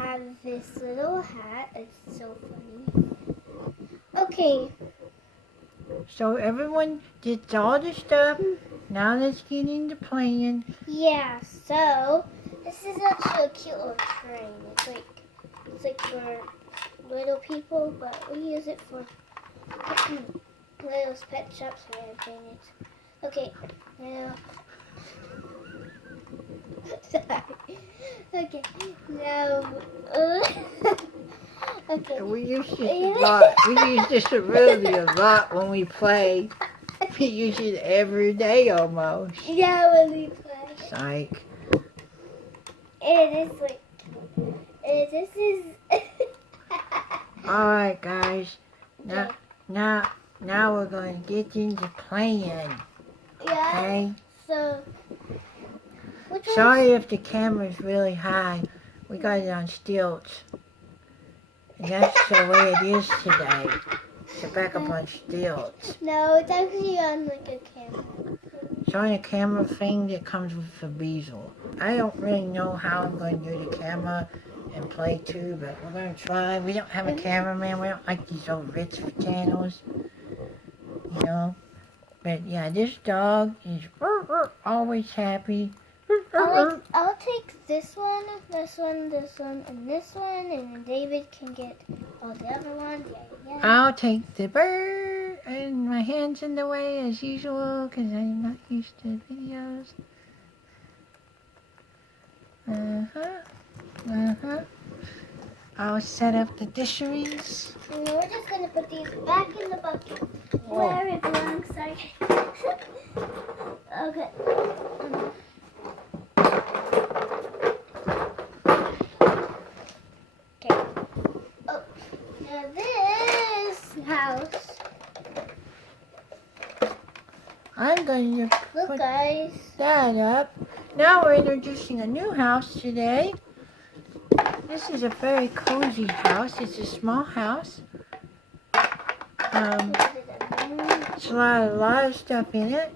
have this little hat. It's so funny. Okay. So everyone gets all the stuff. Now let's get into playing. Yeah, so this is actually a cute little train. It's like for little people, but we use it for little pet shops for entertainment. Okay, now sorry. Okay, now okay. We use this a lot. We use this really a lot when we play. We use it every day almost. Yeah, when we play. Psych. It is like this is. All right, guys. Okay. Now we're going to get into playing. Yeah. Okay. So. Sorry if the camera's really high. We got it on stilts. And that's the way it is today. It's back up on stilts. No, it's actually on like a camera. It's on a camera thing that comes with the bezel. I don't really know how I'm going to do the camera and play too, but we're going to try. We don't have a cameraman. We don't like these old rich channels, you know. But yeah, this dog is always happy. I'll take this one, and this one, and then David can get all the other ones. Yeah. I'll take the bird, and my hand's in the way as usual because I'm not used to videos. I'll set up the disheries. And we're just gonna put these back in the bucket where it belongs. Sorry. Okay. Oh, now this house. I'm going to put guys. that up. Now we're introducing a new house today. This is a very cozy house. It's a small house. It's a lot of stuff in it.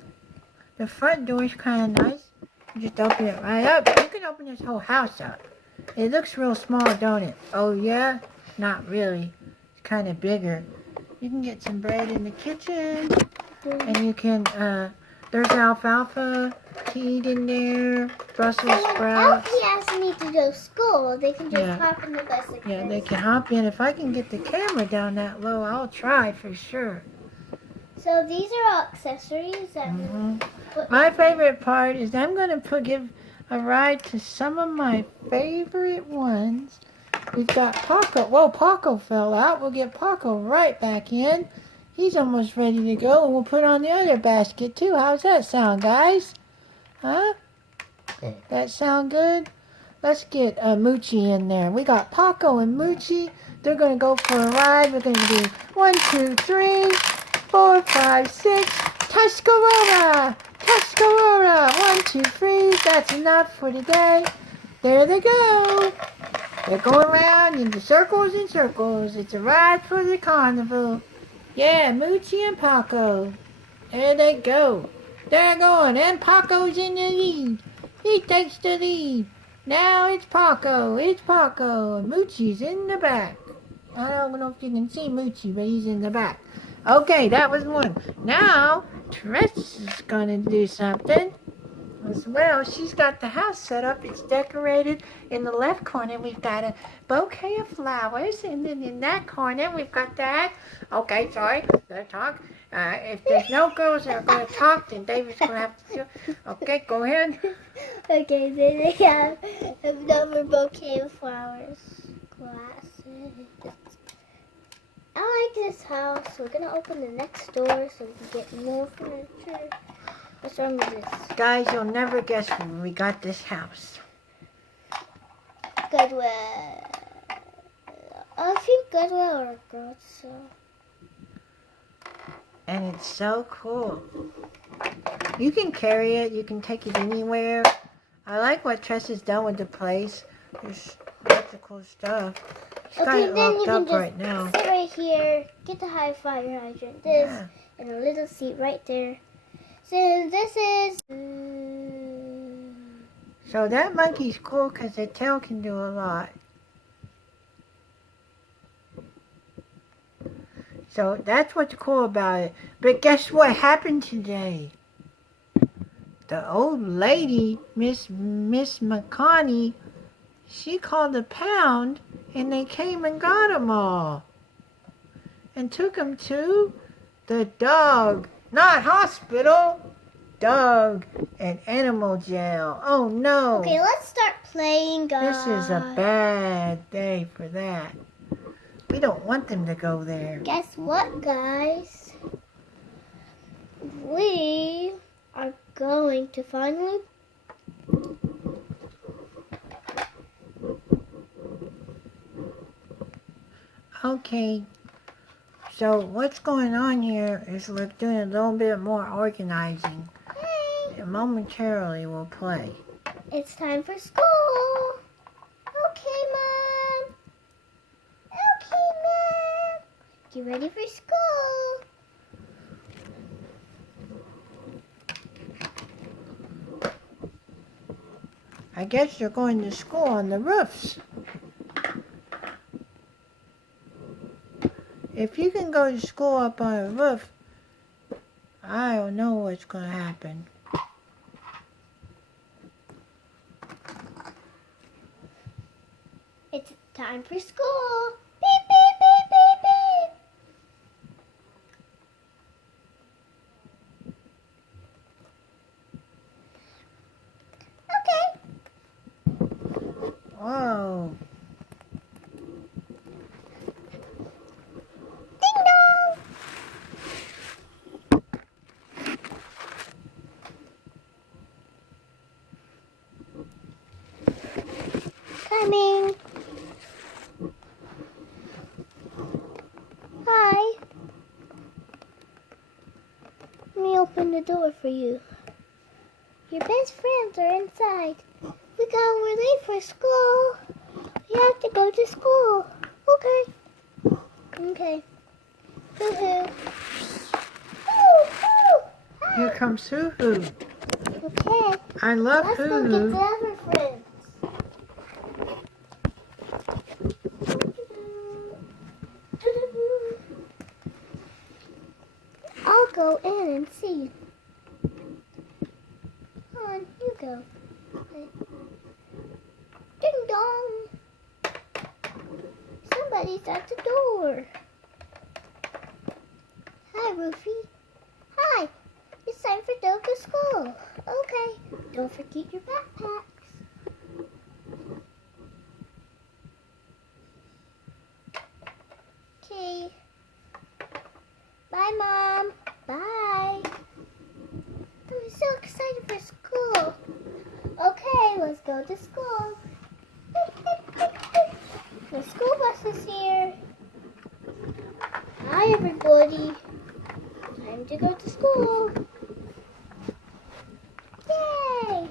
The front door is kind of nice. You just open it right up. You can open this whole house up. It looks real small, don't it? Oh yeah? Not really. It's kind of bigger. You can get some bread in the kitchen. And you can, there's alfalfa to eat in there. Brussels sprouts. If Elsie needs to go to school, they can just hop in the bus like Yeah, this. they can hop in. If I can get the camera down that low, I'll try for sure. So these are all accessories that My favorite part is I'm going to give a ride to some of my favorite ones. We've got Paco. Whoa, Paco fell out. We'll get Paco right back in. He's almost ready to go, and we'll put on the other basket too. How's that sound, guys? Huh? That sound good? Let's get Moochie in there. We got Paco and Moochie. They're going to go for a ride. We're going to do 1, 2, 3, 4, 5, 6. Tuscarora! Tuscarora! 1, 2, 3. That's enough for today. There they go. They're going around in the circles and circles. It's a ride for the carnival. Yeah, Moochie and Paco. There they go. They're going, and Paco's in the lead. He takes the lead. Now it's Paco. It's Paco. Moochie's in the back. I don't know if you can see Moochie, but he's in the back. Okay, that was one. Now, Tress is going to do something as well. She's got the house set up. It's decorated. In the left corner, we've got a bouquet of flowers. And then in that corner, we've got that. Okay, sorry. Let's talk. If there's no girls that are going to talk, then David's going to have to... Okay, go ahead. Okay, then they have another bouquet of flowers. Glasses. I like this house. We're going to open the next door so we can get more furniture. What's wrong with this? Guys, you'll never guess where we got this house. Goodwill. I think Goodwill or Girls. So. And it's so cool. You can carry it. You can take it anywhere. I like what Tress has done with the place. There's lots of cool stuff. It's got it locked up right now. Sit right here. Get the high fire hydrant. And a little seat right there. So this is... So that monkey's cool because the tail can do a lot. So that's what's cool about it. But guess what happened today? The old lady, Miss McConaughey, she called the pound and they came and got them all. And took them to the dog, not hospital, dog and animal jail. Oh no. Okay, let's start playing, guys. This is a bad day for that. We don't want them to go there. Guess what, guys? We are going to finally... Okay. So what's going on here is we're doing a little bit more organizing. Hey, And momentarily we'll play. it's time for school. Okay, Mom. Okay, Mom. Get ready for school. I guess you're going to school on the roofs. If you can go to school up on a roof, I don't know what's going to happen. It's time for school. Beep, beep, beep, beep, beep. Okay. Whoa. Ding dong. Coming. Hi. Let me open the door for you. Your best friends are inside. We're late for school. We have to go to school. Okay. Okay. Hoo-hoo. Hoo-hoo. Here comes Hoo-Hoo. Okay. I love Let's go get Hoo-Hoo. the other friends. I'll go in and see. Come on, you go. Ding dong. Somebody's at the door. Hi, Rufy. Hi. It's time for go to school. Okay. Don't forget your backpacks. Okay. Bye, Mom. Bye. I'm so excited for school. Okay, let's go to school. The school bus is here. Hi, everybody. Time to go to school. Yay!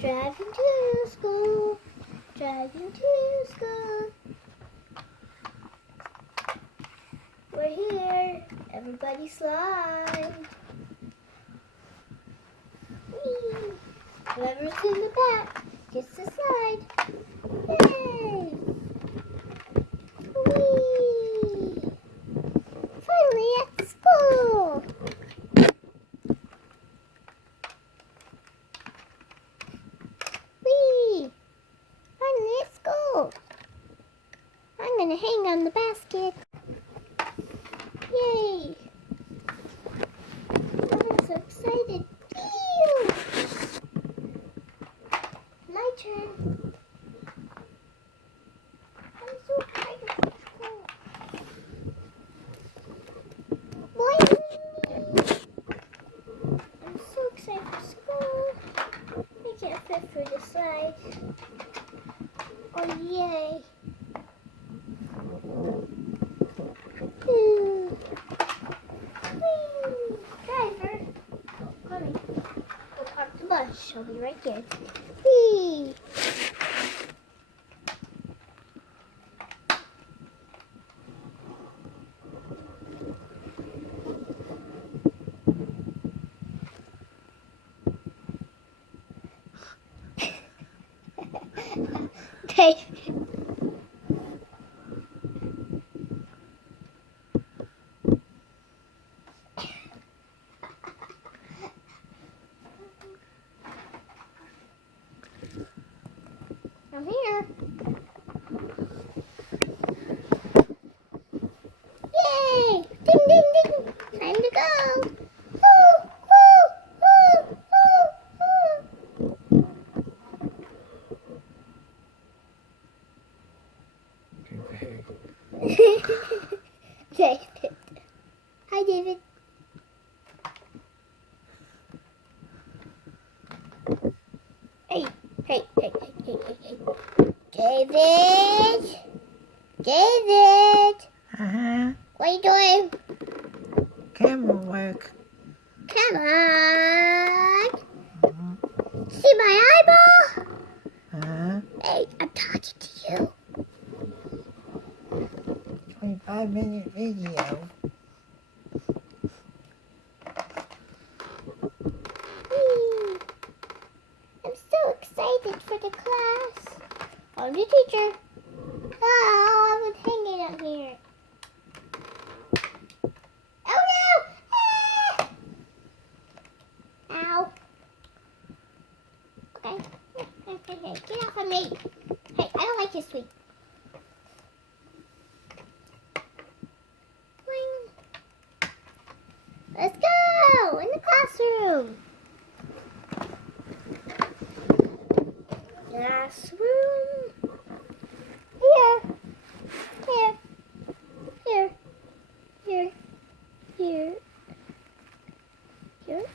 Driving to school. Driving to school. We're here. Everybody slide. Whee! Whoever's in the back gets to slide. Yay! Whee! Finally at school. Whee! Finally at school. I'm gonna hang on the basket. Yay! I'm so excited. Ew! My turn. I'm so excited for school. Boing! I'm so excited for school. I can't fit through the slide. Oh, yay. Ooh. right here. Whee! Okay. I'm here. Yay! Ding, ding, ding. Time to go. Woo, woo, woo, woo, woo. David. Hi, David. Hey, hey, hey, hey, hey, hey, hey. David. David. Uh-huh. What are you doing? Camera work. Come on. See my eyeball? Uh-huh. Hey, I'm talking to you. 25-minute video. Whee. I'm so excited for the class. I'm the teacher. Oh, I was hanging out here. Oh no! Ah! Ow. Okay. Hey, get off of me. Hey, I don't like this sweet. Boing. Let's go in the classroom. Classroom. Here. Here. Here. Here. Here. Here.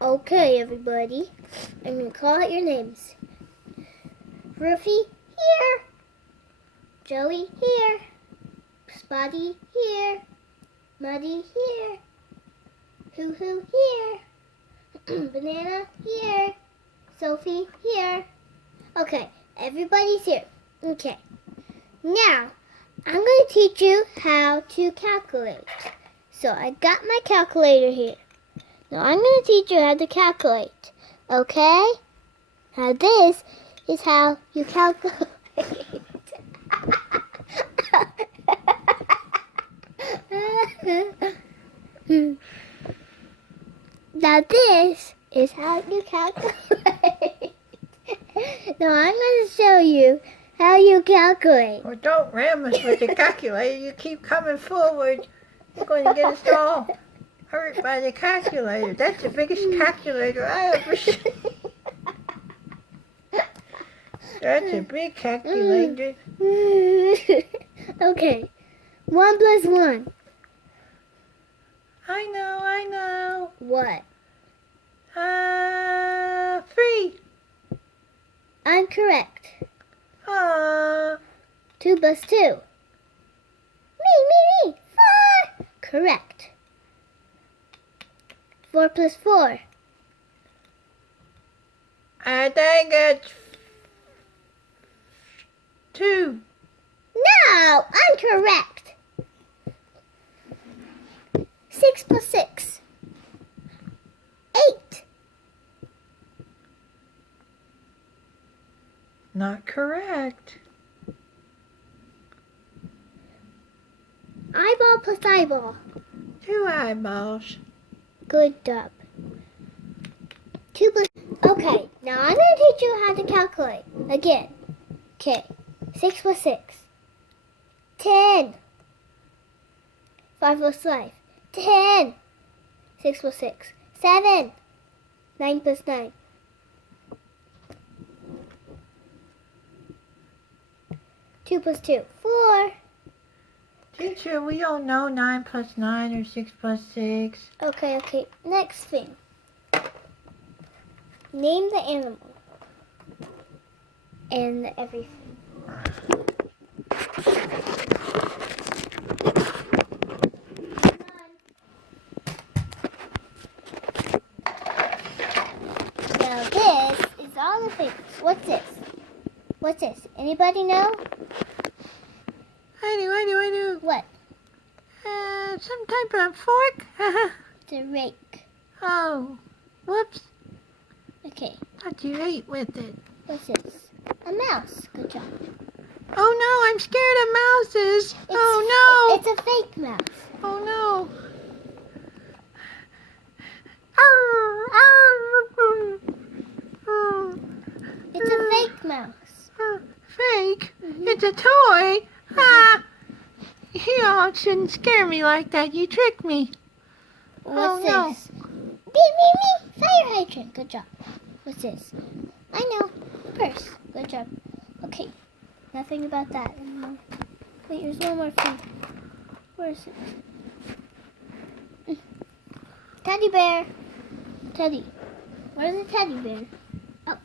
Okay, everybody. I'm going to call out your names. Rufy, here. Joey, here. Spotty, here. Muddy, here. Hoo-hoo, here. Banana, here. Sophie, here. Okay, everybody's here. Okay. Now, I'm going to teach you how to calculate. So, I got my calculator here. Now, I'm going to teach you how to calculate. Okay? Now, this is how you calculate. Now, this is how you calculate. Now, I'm going to show you how you calculate. Well, don't ram us with the calculator. You keep coming forward. You're going to get us all hurt by the calculator. That's the biggest calculator I ever seen. That's a big calculator. Okay. 1 plus 1. I know. What? 3. I'm correct. 2 plus 2. Me. 4. Correct. 4 plus 4. I think it's 2. No, I'm correct. 6 plus 6. 8. Not correct. Eyeball plus eyeball. 2 eyeballs. Good job. 2 plus... Okay, now I'm going to teach you how to calculate. Again. Okay. 6 plus 6. 10. 5 plus 5. 10. 6 plus 6. 7. 9 plus 9. 2 plus 2. 4. Teacher, we don't know 9 plus 9 or 6 plus 6. Okay. Next thing. Name the animal. And everything. What's this? What's this? Anybody know? I do. What? Some type of fork? It's a rake. Oh, whoops. Okay. Thought you ate with it. What's this? A mouse. Good job. Oh no, I'm scared of mouses. Oh no. It's a fake mouse. Oh no. It's a fake mouse. Fake? Mhm. It's a toy? Ah! You shouldn't scare me like that. You tricked me. What's no. this? Me. Fire hydrant. Good job. What's this? I know. Purse. Good job. Okay. Nothing about that anymore. Wait, there's one more thing. Where is it? Teddy bear. Teddy. Where's the teddy bear? Oh,